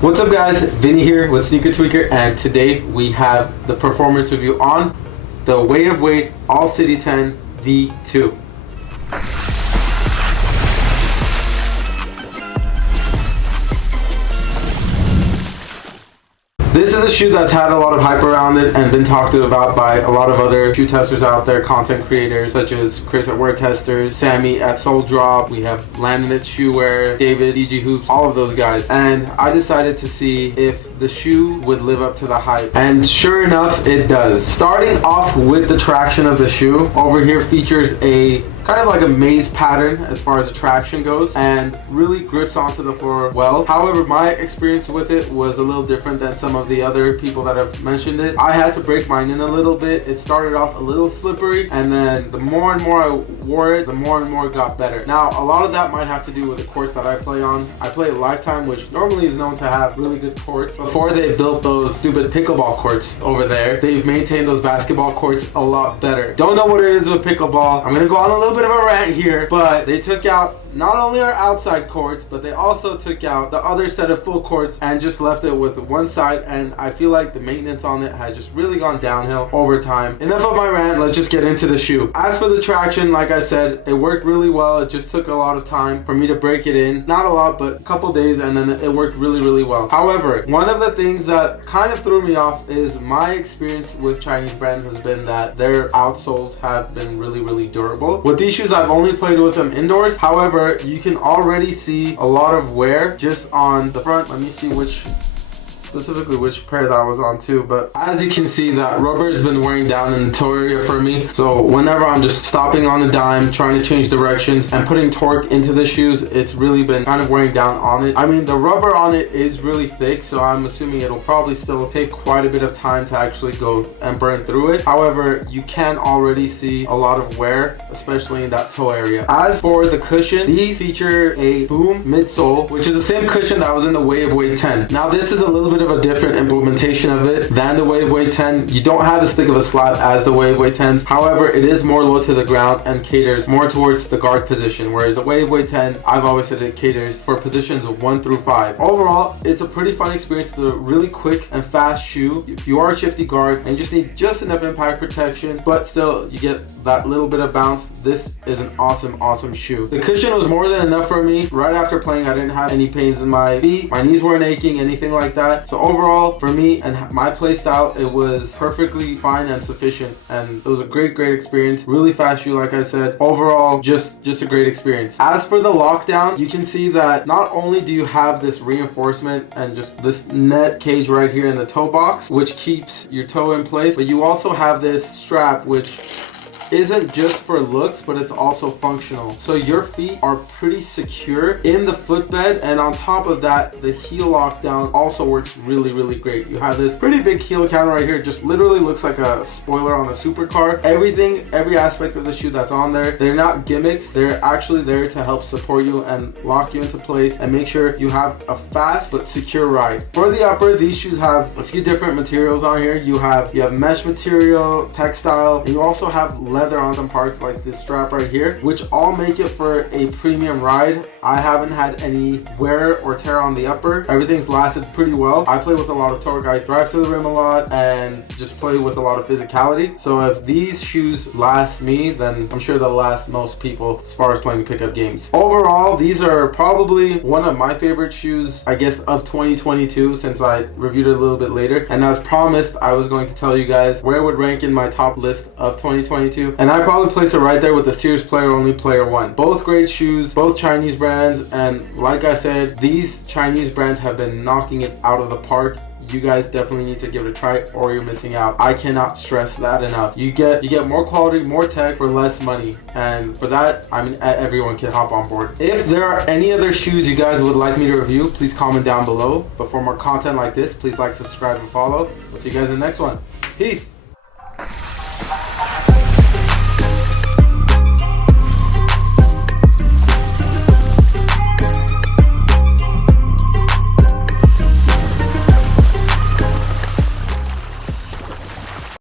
What's up guys, Vinny here with SneakrTweakr, and today we have the performance review on the Way of Wade All City 10 V2. This is a shoe that's had a lot of hype around it and been talked about by a lot of other shoe testers out there, content creators such as Chris at Wear Testers, Sammy at Soul Drop, we have Landon at Shoewear, David, DG Hoops, all of those guys. And I decided to see if the shoe would live up to the hype. And sure enough, it does. Starting off with the traction of the shoe, over here features a kind of like a maze pattern as far as the traction goes, and really grips onto the floor well. However, my experience with it was a little different than some of the other people that have mentioned it. I had to break mine in a little bit. It started off a little slippery, and then the more and more I wore it, the more and more it got better. Now, a lot of that might have to do with the courts that I play on. I play Lifetime, which normally is known to have really good courts. Before they built those stupid pickleball courts over there, they've maintained those basketball courts a lot better. Don't know what it is with pickleball. I'm gonna go on a little bit of a rant here, but they took out not only our outside courts, but they also took out the other set of full courts and just left it with one side, and I feel like the maintenance on it has just really gone downhill over time. Enough of my rant, let's just get into the shoe. As for the traction, like I said, it worked really well. It just took a lot of time for me to break it in. Not a lot, but a couple days, and then it worked really well. However, one of the things that kind of threw me off is my experience with Chinese brands has been that their outsoles have been really durable. With these shoes, I've only played with them indoors. However, you can already see a lot of wear just on the front. Let me see specifically which pair that was on too, but as you can see, that rubber has been wearing down in the toe area for me. So whenever I'm just stopping on a dime, trying to change directions and putting torque into the shoes, it's really been kind of wearing down on it. I mean, the rubber on it is really thick, so I'm assuming it'll probably still take quite a bit of time to actually go and burn through it. However, you can already see a lot of wear, especially in that toe area. As for the cushion, these feature a boom midsole, which is the same cushion that was in the Way of Wade 10. Now, this is a little bit of a different implementation of it than the Way of Wade 10. You don't have as thick of a slab as the Way of Wade 10s. However, it is more low to the ground and caters more towards the guard position, whereas the Way of Wade 10, I've always said it caters for positions 1 through 5. Overall, it's a pretty fun experience. It's a really quick and fast shoe. If you are a shifty guard and you just need just enough impact protection, but still you get that little bit of bounce, this is an awesome shoe. The cushion was more than enough for me. Right after playing, I didn't have any pains in my feet. My knees weren't aching, anything like that. So overall, for me and my play style, it was perfectly fine and sufficient, and it was a great experience. Really fast shoe, like I said. Overall, just a great experience. As for the lockdown, you can see that not only do you have this reinforcement and just this net cage right here in the toe box, which keeps your toe in place, but you also have this strap which isn't just for looks, but it's also functional. So your feet are pretty secure in the footbed, and on top of that, the heel lockdown also works really great. You have this pretty big heel counter right here. It just literally looks like a spoiler on a supercar. Every aspect of the shoe that's on there, they're not gimmicks. They're actually there to help support you and lock you into place and make sure you have a fast but secure ride. For the upper, these shoes have a few different materials on here. You have mesh material, textile, and you also have leather on some parts like this strap right here, which all make it for a premium ride. I haven't had any wear or tear on the upper. Everything's lasted pretty well. I play with a lot of torque. I drive to the rim a lot and just play with a lot of physicality. So if these shoes last me, then I'm sure they'll last most people as far as playing pickup games. Overall, these are probably one of my favorite shoes, I guess, of 2022, since I reviewed it a little bit later. And as promised, I was going to tell you guys where it would rank in my top list of 2022. And I probably place it right there with the Series Player Only Player 1. Both great shoes, both Chinese brands, and like I said, these Chinese brands have been knocking it out of the park. You guys definitely need to give it a try, or you're missing out. I cannot stress that enough. You get more quality, more tech for less money, and for that, I mean, everyone can hop on board. If there are any other shoes you guys would like me to review, please comment down below. But for more content like this, please like, subscribe, and follow. We'll see you guys in the next one. Peace.